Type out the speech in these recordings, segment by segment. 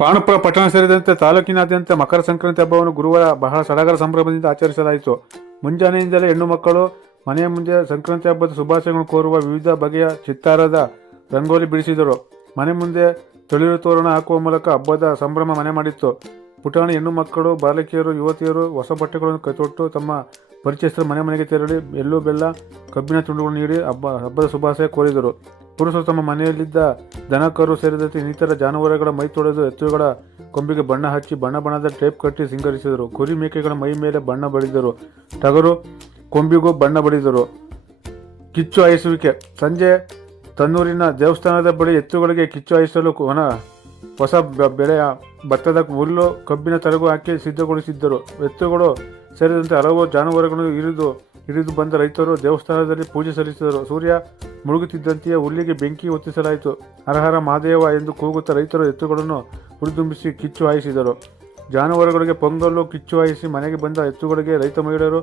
ಪಾಂಡುಪುರ ಪಟ್ಟಣ ಸೇರಿದಂತೆ ತಾಲೂಕಿನಾದ್ಯಂತ ಮಕರ ಸಂಕ್ರಾಂತಿ ಹಬ್ಬವನ್ನು ಗುರುವಾರ ಬಹಳ ಸಡಗರ ಸಂಭ್ರಮದಿಂದ ಆಚರಿಸಲಾಯಿತು. ಮುಂಜಾನೆಯಿಂದಲೇ ಹೆಣ್ಣು ಮಕ್ಕಳು ಮನೆಯ ಮುಂದೆ ಸಂಕ್ರಾಂತಿ ಹಬ್ಬದ ಶುಭಾಶಯಗಳನ್ನು ಕೋರುವ ವಿವಿಧ ಬಗೆಯ ಚಿತ್ತಾರದ ರಂಗೋಲಿ ಬಿಡಿಸಿದರು. ಮನೆ ಮುಂದೆ ತಳಿರು ತೋರಣ ಹಾಕುವ ಮೂಲಕ ಹಬ್ಬದ ಸಂಭ್ರಮ ಮನೆ ಮಾಡಿತ್ತು. ಪುಟಾಣಿ ಹೆಣ್ಣು ಮಕ್ಕಳು, ಬಾಲಕಿಯರು, ಯುವತಿಯರು ಹೊಸ ಬಟ್ಟೆಗಳನ್ನು ಕೈತೊಟ್ಟು ತಮ್ಮ ಪರಿಚಯಸ್ಥರ ಮನೆ ಮನೆಗೆ ತೆರಳಿ ಎಳ್ಳು ಬೆಲ್ಲ ಕಬ್ಬಿನ ತುಂಡುಗಳನ್ನು ನೀಡಿ ಹಬ್ಬದ ಶುಭಾಶಯ ಕೋರಿದರು. ಪುರುಷರು ತಮ್ಮ ಮನೆಯಲ್ಲಿದ್ದ ದನ ಕರು ಸೇರಿದಂತೆ ಇನ್ನಿತರ ಜಾನುವಾರುಗಳ ಮೈ ತೊಳೆದು ಎತ್ತುಗಳ ಕೊಂಬಿಗೆ ಬಣ್ಣ ಹಚ್ಚಿ ಬಣ್ಣ ಬಣ್ಣದ ಟೇಪ್ ಕಟ್ಟಿ ಸಿಂಗರಿಸಿದರು. ಕುರಿ ಮೇಕೆಗಳ ಮೈ ಮೇಲೆ ಬಣ್ಣ ಬಳಿದರು. ಟಗರು ಕೊಂಬಿಗೂ ಬಣ್ಣ ಬಳಿದರು. ಕಿಚ್ಚು ಹಾಯಿಸುವಿಕೆ. ಸಂಜೆ ತನ್ನೂರಿನ ದೇವಸ್ಥಾನದ ಬಳಿ ಎತ್ತುಗಳಿಗೆ ಕಿಚ್ಚು ಹಾಯಿಸಲು ಹೊಸ ಬೆಳೆಯ ಭತ್ತದ ಹುಲ್ಲು ಕಬ್ಬಿನ ತರಗು ಹಾಕಿ ಸಿದ್ಧಗೊಳಿಸಿದ್ದರು. ಎತ್ತುಗಳು ಸೇರಿದಂತೆ ಹಲವು ಜಾನುವಾರುಗಳನ್ನು ಹಿಡಿದು ಬಂದ ರೈತರು ದೇವಸ್ಥಾನದಲ್ಲಿ ಪೂಜೆ ಸಲ್ಲಿಸಿದರು. ಸೂರ್ಯ ಮುಳುಗುತ್ತಿದ್ದಂತೆಯೇ ಹುಲ್ಲಿಗೆ ಬೆಂಕಿ ಹೊತ್ತಿಸಲಾಯಿತು. ಹರಹರ ಮಹಾದೇವ ಎಂದು ಕೂಗುತ್ತಾ ರೈತರು ಎತ್ತುಗಳನ್ನು ಹುರಿದುಂಬಿಸಿ ಕಿಚ್ಚು ಹಾಯಿಸಿದರು. ಜಾನುವಾರುಗಳಿಗೆ ಪೊಂಗಲ್ಲು ಕಿಚ್ಚು ಹಾಯಿಸಿ ಮನೆಗೆ ಬಂದ ಎತ್ತುಗಳಿಗೆ ರೈತ ಮಹಿಳೆಯರು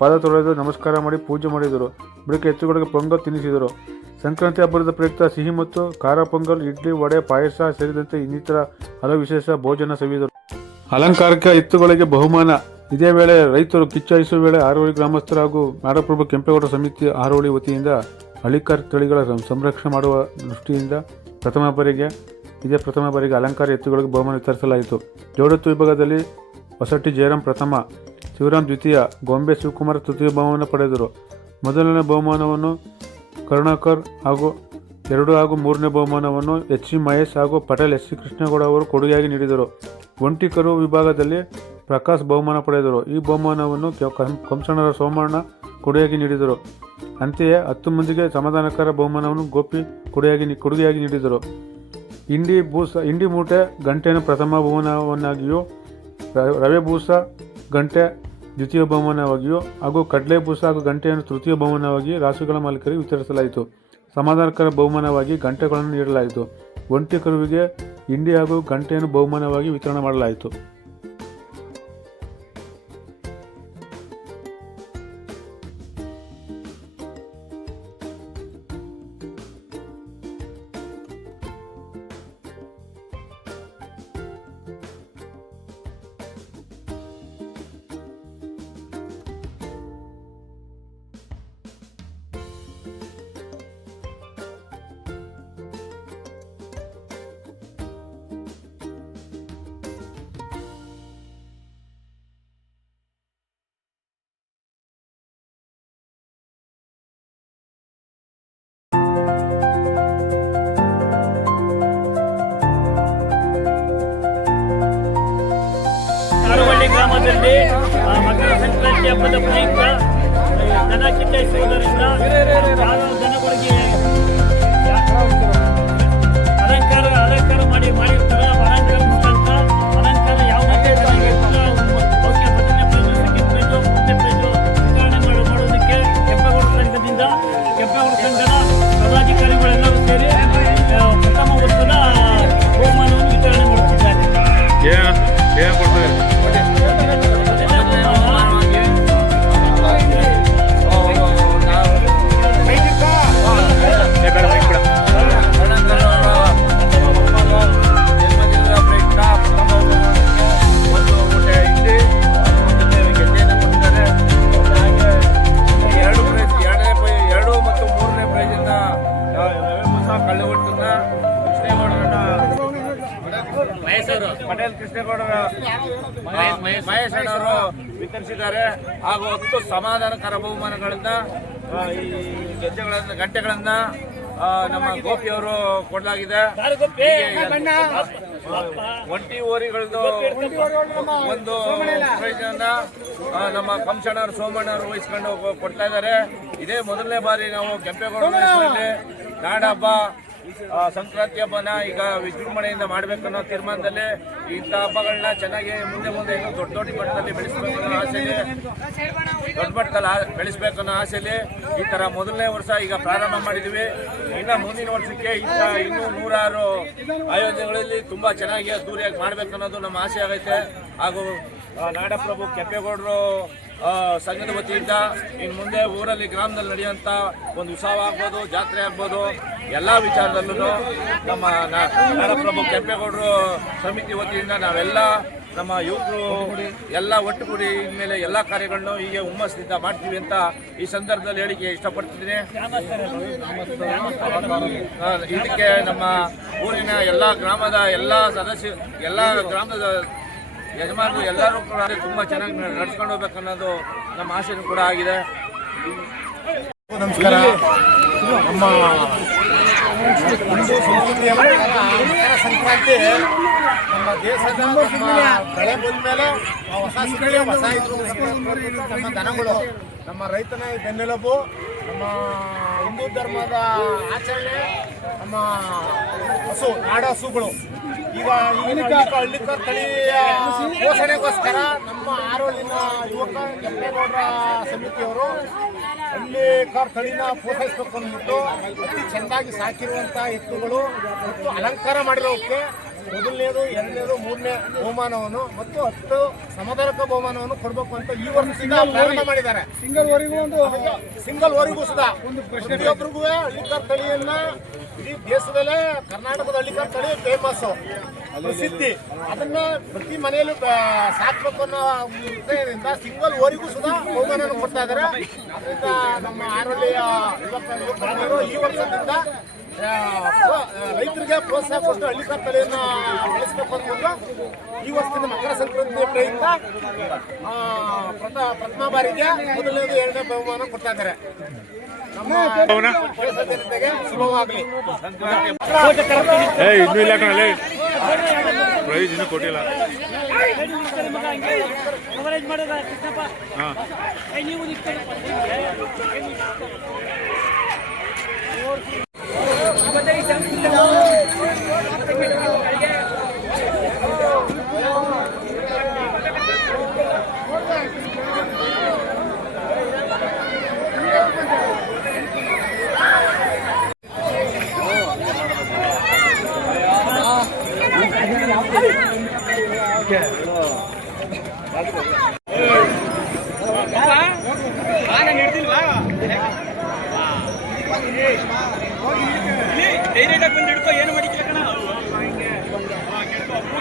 ಪಾದ ತೊಳೆದು ನಮಸ್ಕಾರ ಮಾಡಿ ಪೂಜೆ ಮಾಡಿದರು. ಬಳಿಕ ಎತ್ತುಗಳಿಗೆ ಪೊಂಗಲ್ ತಿನ್ನಿಸಿದರು. ಸಂಕ್ರಾಂತಿ ಹಬ್ಬದ ಪ್ರಯುಕ್ತ ಸಿಹಿ ಮತ್ತು ಖಾರ ಪೊಂಗಲ್, ಇಡ್ಲಿ, ವಡೆ, ಪಾಯಸ ಸೇರಿದಂತೆ ಇನ್ನಿತರ ಹಲವು ವಿಶೇಷ ಭೋಜನ ಸವಿದರು. ಅಲಂಕಾರಿಕ ಎತ್ತುಗಳಿಗೆ ಬಹುಮಾನ. ಇದೇ ವೇಳೆ ರೈತರು ಕಿಚ್ಚು ಹಾಯಿಸುವ ವೇಳೆ ಹಾರೋಳಿ ಗ್ರಾಮಸ್ಥರು ಹಾಗೂ ನಾಡಪ್ರಭು ಕೆಂಪೇಗೌಡ ಸಮಿತಿ ಹಾರೋಳಿ ವತಿಯಿಂದ ಹಳ್ಳಿಕಾರ್ ತಳಿಗಳ ಸಂರಕ್ಷಣೆ ಮಾಡುವ ದೃಷ್ಟಿಯಿಂದ ಪ್ರಥಮ ಬಾರಿಗೆ ಅಲಂಕಾರ ಎತ್ತುಗಳಿಗೆ ಬಹುಮಾನ ವಿತರಿಸಲಾಯಿತು. ಜೋಡೆತ್ತು ವಿಭಾಗದಲ್ಲಿ ಹೊಸಟ್ಟಿ ಜಯರಾಮ್ ಪ್ರಥಮ, ಶಿವರಾಮ್ ದ್ವಿತೀಯ, ಗೊಂಬೆ ಶಿವಕುಮಾರ್ ತೃತೀಯ ಬಹುಮಾನ ಪಡೆದರು. ಮೊದಲನೇ ಬಹುಮಾನವನ್ನು ಕರುಣಾಕರ್ ಹಾಗೂ 2 ಹಾಗೂ 3ನೇ ಬಹುಮಾನವನ್ನು ಎಚ್. ಮಹೇಶ್ ಹಾಗೂ ಪಟೇಲ್ ಎಸ್. ಕೃಷ್ಣೇಗೌಡ ಅವರು ಕೊಡುಗೆಯಾಗಿ ನೀಡಿದರು. ಒಂಟಿ ಕರು ವಿಭಾಗದಲ್ಲಿ ಪ್ರಕಾಶ್ ಬಹುಮಾನ ಪಡೆದರು. ಈ ಬಹುಮಾನವನ್ನು ಕಂಸಣ್ಣರ ಸೋಮಣ್ಣ ಕೊಡುಗೆಯಾಗಿ ನೀಡಿದರು. ಅಂತೆಯೇ 10 ಮಂದಿಗೆ ಸಮಾಧಾನಕರ ಬಹುಮಾನವನ್ನು ಗೋಪಿ ಕೊಡುಗೆಯಾಗಿ ನೀಡಿದರು. ಇಂಡಿ ಮೂಟೆ ಗಂಟೆಯನ್ನು ಪ್ರಥಮ ಬಹುಮಾನವನ್ನಾಗಿಯೂ, ರವೆ ಬೂಸ ಗಂಟೆ ದ್ವಿತೀಯ ಬಹುಮಾನವಾಗಿಯೂ ಹಾಗೂ ಕಡಲೆ ಬೂಸ ಹಾಗೂ ಗಂಟೆಯನ್ನು ತೃತೀಯ ಬಹುಮಾನವಾಗಿ ರಾಸುಗಳ ಮಾಲೀಕರಿಗೆ ವಿತರಿಸಲಾಯಿತು. ಸಮಾಧಾನಕರ ಬಹುಮಾನವಾಗಿ ಗಂಟೆಗಳನ್ನು ನೀಡಲಾಯಿತು. ಒಂಟಿ ಕರುವಿಗೆ ಇಂಡಿ ಹಾಗೂ ಗಂಟೆಯನ್ನು ಬಹುಮಾನವಾಗಿ ವಿತರಣೆ ಮಾಡಲಾಯಿತು. ಗ್ರಾಮದಲ್ಲಿ ಮಕರ ಸಂಕ್ರಾಂತಿ ಹಬ್ಬದ ಪ್ರಯುಕ್ತ ದನ ಕಿತ್ತೈಸುವುದರಿಂದ ದನಗಳಿಗೆ ಅಲಂಕಾರ ಮಾಡಿರ್ತಾರೆ. ಅಲಂಕಾರ ಮುಖಾಂತರ ಅಲಂಕಾರ ಯಾವುದೇ ವಿತರಣೆ ಮಾಡೋದಕ್ಕೆ ಕೆಂಪೇಗೌಡ ಸಂಘದ ಪದಾಧಿಕಾರಿಗಳೆಲ್ಲರೂ ಸೇರಿ ಪ್ರಥಮ ವರ್ಷದ ಬಹುಮಾನವನ್ನು ವಿತರಣೆ ಮಾಡುತ್ತಿದ್ದಾರೆ. ಪಟೇಲ್ ಕೃಷ್ಣೇಗೌಡರ ಮಹೇಶ್ ಅವರು ವಿತರಿಸಿದ್ದಾರೆ. ಹಾಗೂ 10 ಸಮಾಧಾನಕರ ಬಹುಮಾನಗಳಿಂದ ಈ ಗಂಟೆಗಳನ್ನ ನಮ್ಮ ಗೋಪಿಯವರು ಕೊಡಲಾಗಿದೆ. ಒಂಟಿ ಓರಿಗಳದ್ದು ಒಂದು ಪ್ರೈಸ್ ನಮ್ಮ ಕಂಸಣ್ಣವರು ಸೋಮಣ್ಣವರು ವಹಿಸ್ಕೊಂಡು ಕೊಡ್ತಾ ಇದ್ದಾರೆ. ಇದೇ ಮೊದಲನೇ ಬಾರಿ ನಾವು ಕೆಂಪೇಗೌಡ ನಾಡ ಹಬ್ಬ ಸಂಕ್ರಾಂತಿ ಹಬ್ಬನ ಈಗ ವಿಜೃಂಭಣೆಯಿಂದ ಮಾಡಬೇಕನ್ನೋ ತೀರ್ಮಾನದಲ್ಲಿ ಇಂಥ ಹಬ್ಬಗಳನ್ನ ಚೆನ್ನಾಗಿ ಮುಂದೆ ಇನ್ನೂ ದೊಡ್ಡ ಮಟ್ಟದಲ್ಲಿ ಬೆಳೆಸಬೇಕನ್ನೋ ಆಸೆಯಲ್ಲಿ ಬೆಳೆಸಬೇಕನ್ನೋ ಆಸೆಯಲ್ಲಿ ಈ ಥರ ಮೊದಲನೇ ವರ್ಷ ಈಗ ಪ್ರಾರಂಭ ಮಾಡಿದ್ದೀವಿ. ಇನ್ನು ಮುಂದಿನ ವರ್ಷಕ್ಕೆ ಇನ್ನೂ 106 ಆಯೋಜನೆಗಳಲ್ಲಿ ತುಂಬ ಚೆನ್ನಾಗಿ ಅದ್ದೂರಿಯಾಗಿ ಮಾಡಬೇಕನ್ನೋದು ನಮ್ಮ ಆಸೆ ಆಗೈತೆ. ಹಾಗೂ ನಾಡಪ್ರಭು ಕೆಂಪೇಗೌಡರು ಸಂಘದ ವತಿಯಿಂದ ಇನ್ನು ಮುಂದೆ ಊರಲ್ಲಿ ಗ್ರಾಮದಲ್ಲಿ ನಡೆಯುವಂಥ ಒಂದು ಉತ್ಸವ ಆಗ್ಬೋದು, ಜಾತ್ರೆ ಆಗ್ಬೋದು, ಎಲ್ಲ ವಿಚಾರದಲ್ಲೂ ನಮ್ಮ ನಾಡಪ್ರಭು ಕೆಂಪೇಗೌಡರು ಸಮಿತಿ ವತಿಯಿಂದ ನಾವೆಲ್ಲ ನಮ್ಮ ಯುವಕರು ಎಲ್ಲ ಒಟ್ಟುಗೂಡಿ ಇನ್ಮೇಲೆ ಎಲ್ಲ ಕಾರ್ಯಗಳನ್ನು ಹೀಗೆ ಹುಮ್ಮಸ್ಸಿನಿಂದ ಮಾಡ್ತೀವಿ ಅಂತ ಈ ಸಂದರ್ಭದಲ್ಲಿ ಹೇಳಿಕೆ ಇಷ್ಟಪಡ್ತಿದ್ದೀನಿ. ಇದಕ್ಕೆ ನಮ್ಮ ಊರಿನ ಎಲ್ಲ ಗ್ರಾಮದ ಎಲ್ಲ ಸದಸ್ಯ ಎಲ್ಲ ಗ್ರಾಮದ ಯಜಮಾನರು ಎಲ್ಲರೂ ಕೂಡ ತುಂಬ ಚೆನ್ನಾಗಿ ನಡ್ಸ್ಕೊಂಡು ಹೋಗ್ಬೇಕನ್ನೋದು ನಮ್ಮ ಆಸೆನೂ ಕೂಡ ಆಗಿದೆ. ನಮಸ್ಕಾರ. ನಮ್ಮ ಹಿಂದೂ ಸಂಸ್ಕೃತಿಯ ಪ್ರಕಾರ ಮಕರ ಸಂಕ್ರಾಂತಿ ನಮ್ಮ ದೇಶದ ನಮ್ಮ ಬೆಳೆ ಬಂದ ಮೇಲೆ ಹೊಸ ಸಿಕ್ಕಿ ಹೊಸ ನಮ್ಮ ದನಗಳು ನಮ್ಮ ರೈತನ ಬೆನ್ನೆಲುಬು, ನಮ್ಮ ಹಿಂದೂ ಧರ್ಮದ ಆಚರಣೆ, ನಮ್ಮ ಹಸು ನಾಡ ಹಸುಗಳು. ಈಗ ಹಳ್ಳಿಕರ್ ತಳಿಯ ಪೋಷಣೆಗೋಸ್ಕರ ನಮ್ಮ ಆರೋಳಿನ ಯುವಕ ಕೆಂಪೇಗೌಡರ ಸಮಿತಿಯವರು ಹಳ್ಳಿಕರ್ ತಳಿನ ಪೋಷಿಸಬೇಕು ಅಂದ್ಬಿಟ್ಟು ಅತಿ ಚೆಂದಾಗಿ ಸಾಕಿರುವಂಥ ಎತ್ತುಗಳು ಮತ್ತು ಅಲಂಕಾರ ಮಾಡಿರೋಕ್ಕೆ ಮೊದಲನೇದು, ಎರಡನೇದು, ಮೂರನೇ ಬಹುಮಾನವನ್ನು ಮತ್ತು 10 ಸಮಧಾರಕ ಬಹುಮಾನವನ್ನು ಕೊಡಬೇಕು ಅಂತ ಈ ವರ್ಷದಿಂದ ಪ್ರಾರಂಭ ಮಾಡಿದ್ದಾರೆ. ಸಿಂಗಲ್ ವರೆಗೂ ಸುಧಾ ಪ್ರತಿಯೊಬ್ಬರಿಗೂ ಹಳ್ಳಿಕರ್ ತಳಿಯನ್ನ ಇಡೀ ದೇಶದಲ್ಲೇ ಕರ್ನಾಟಕದ ಹಳ್ಳಿಕರ್ ತಳಿ ಫೇಮಸ್, ಪ್ರಸಿದ್ಧಿ. ಅದನ್ನ ಪ್ರತಿ ಮನೆಯಲ್ಲೂ ಸಾಕ್ಬೇಕು ಅನ್ನೋ ಉದ್ದೇಶದಿಂದ ಸಿಂಗಲ್ ವರೆಗೂ ಸುಧಾ ಬಹುಮಾನ ಕೊಡ್ತಾ ಇದ್ದಾರೆ. ಅದರಿಂದ ನಮ್ಮ ಆರೋಗ್ಯ ಯುವಕರು ಈ ವರ್ಷದಿಂದ ರೈತರಿಗೆ ಪ್ರೋತ್ಸಾಹ ಕೊಟ್ಟು ಹಳ್ಳಿಕರ್ ತಳಿಯನ್ನು ಬೆಳೆಸಬೇಕು ಅಂದ್ಕೊಂಡು ಈ ವರ್ಷದಿಂದ ಮಕರ ಸಂಕ್ರಾಂತಿ ಪ್ರಯುಕ್ತ ಪ್ರಥಮ ಬಾರಿಗೆ ಮೊದಲನೇದು, ಎರಡನೇ ಬಹುಮಾನ ಕೊಡ್ತಾ ಇದ್ದಾರೆ. ನಮ್ಮ ಜನತೆಗೆ ಶುಭವಾಗಲಿ. ಇನ್ನೂ ಇಲ್ಲ ಕಣಲೆ, ಪ್ರೈಸ್ ಇನ್ನೂ ಕೊಟ್ಟಿಲ್ಲ. ಏನು ಮಾಡಿಲ್ಲ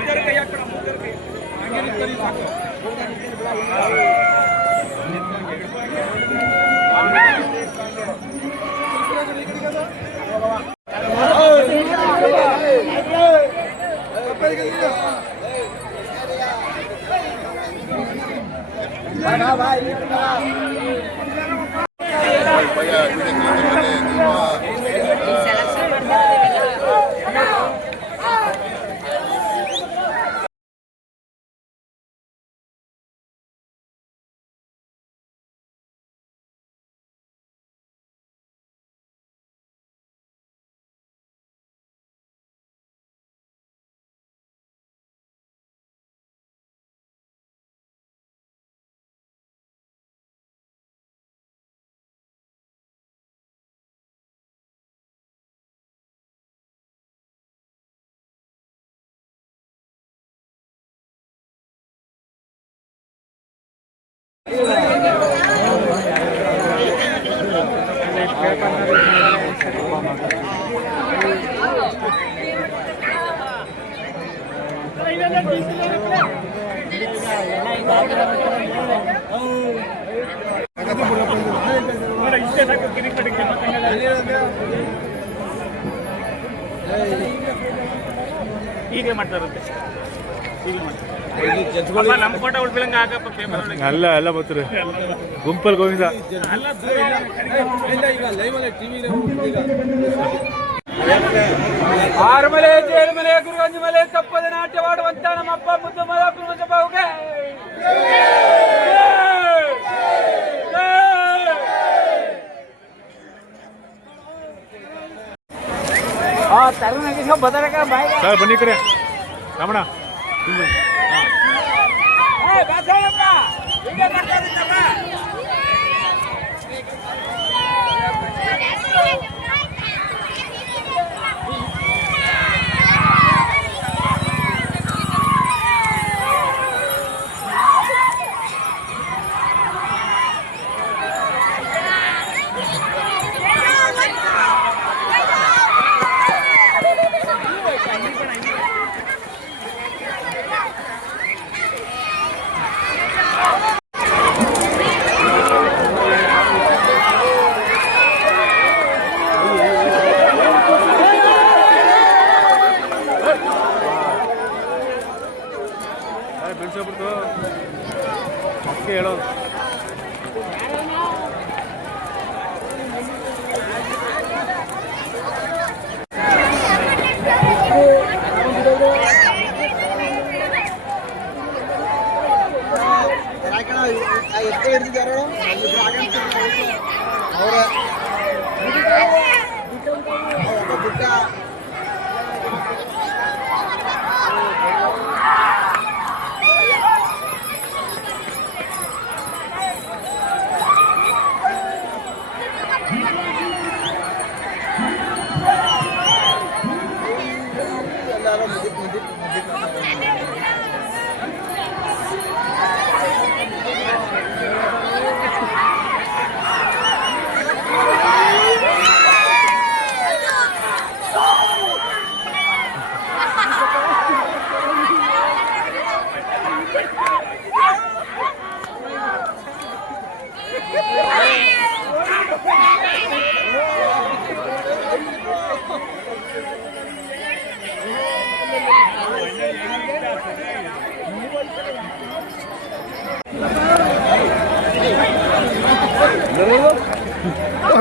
ಕಣ ಕೈ ಹಾಕೋಣ ಹೀಗೆ ಮಾಡ್ತಾರಂತೆ. ನಮ್ಮ ಫೋಟೋ ಉಳ್ಬಿಳಂಗ ಆಗಪ್ಪ ಪೇಪರ್ ಅಲ್ಲ ಎಲ್ಲ ಬರ್ತಾರೆ ಗುಂಪಲ್ಲಿ ಗೋವಿಂದ ಆರುಮಲೆ ಜೇರುಮಲೆ ಗುರುಗಂಜಮಲೆ ತಪ್ಪದ ನಾಟ್ಯವಾಡುವಂತ ನಮ್ಮಪ್ಪ ಮುದ್ದು ಮಲ ಬಾವುಗೆ ಸರ್ ಬನ್ನಿ ಕಡೆ ರಮಣ ಬೆಳೆಸೋಗ್ಬಿಡ್ತು ಅದಕ್ಕೆ ಹೇಳೋದು.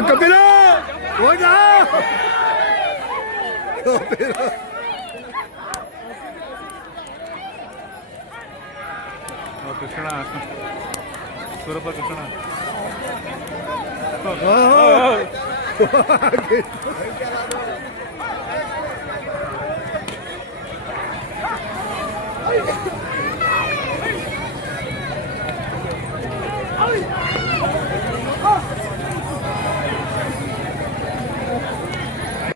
ಕಪಿಲ ಹೋಗ ಕೃಷ್ಣ ಸೂರಪ್ಪ ಕೃಷ್ಣ Oh,